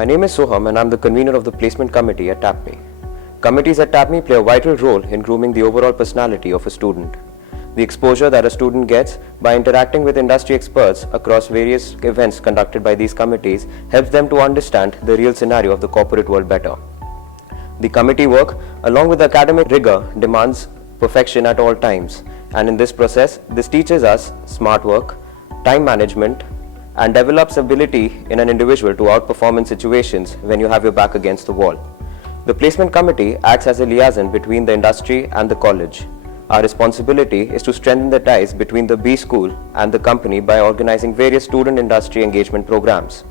My name is Soham and I'm the convener of the placement committee at TAPME. Committees at TAPME play a vital role in grooming the overall personality of a student. The exposure that a student gets by interacting with industry experts across various events conducted by these committees helps them to understand the real scenario of the corporate world better. The committee work, along with academic rigor, demands perfection at all times, and in this process, this teaches us smart work, time management, and develops ability in an individual to outperform in situations when you have your back against the wall. The placement committee acts as a liaison between the industry and the college. Our responsibility is to strengthen the ties between the B school and the company by organizing various student industry engagement programs.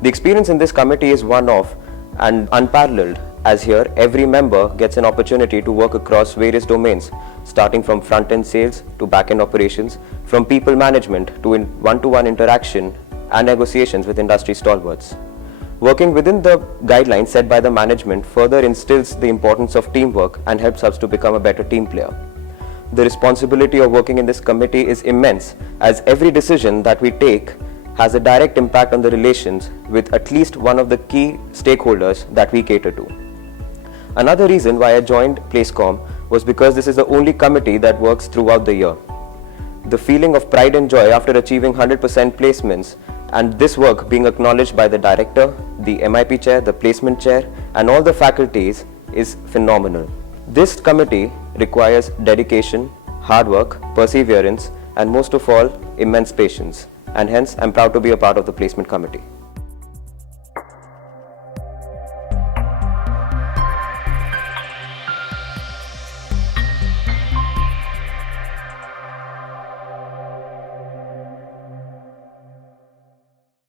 The experience in this committee is one-off and unparalleled, as here every member gets an opportunity to work across various domains, starting from front-end sales to back-end operations, from people management to one-to-one interaction and negotiations with industry stalwarts. Working within the guidelines set by the management further instills the importance of teamwork and helps us to become a better team player. The responsibility of working in this committee is immense, as every decision that we take has a direct impact on the relations with at least one of the key stakeholders that we cater to. Another reason why I joined Placecom was because this is the only committee that works throughout the year. The feeling of pride and joy after achieving 100% placements and this work being acknowledged by the director, the MIP chair, the placement chair and all the faculties is phenomenal. This committee requires dedication, hard work, perseverance and most of all immense patience, and hence I'm proud to be a part of the placement committee.